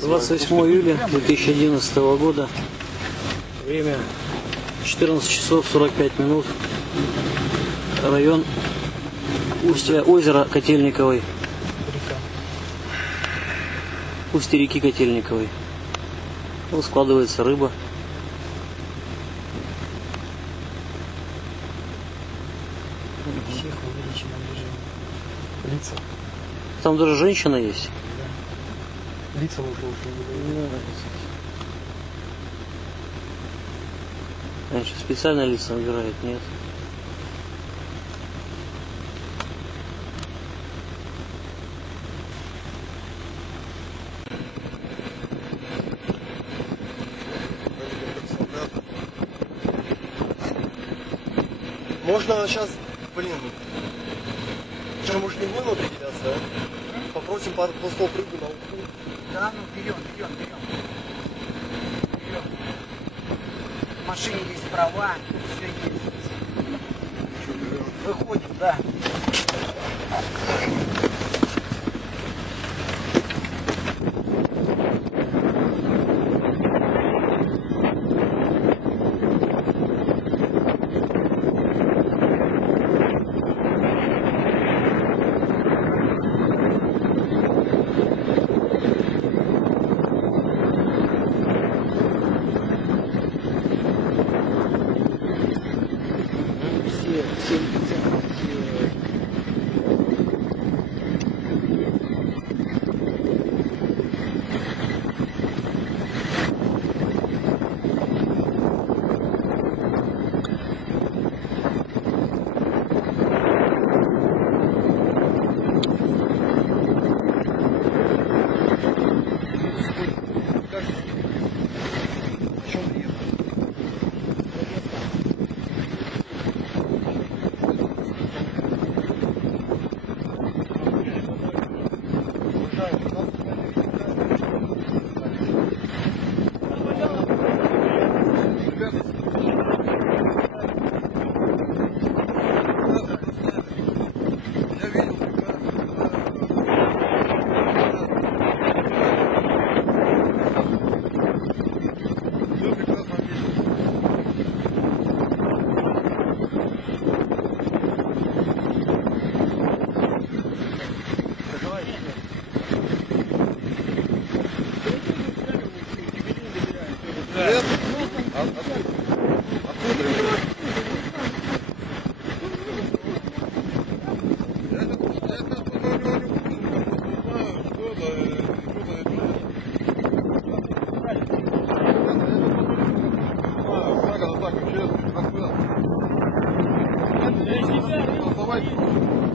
28 июля 2011 года. Время 14 часов 45 минут. Район устья озера Котельниковой. Устье реки Котельниковой. Вот складывается рыба. Всех в увеличенном режиме. Лица. Там даже женщина есть. Да. Лица мы уже Раньше специально лица набирают, нет. Можно сейчас, блин, что, может не будем определяться, а? Попросим пару пластов рыбы на уху. Да, ну берем. В машине есть права, все есть. Выходим, да.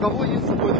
Кого есть с собой?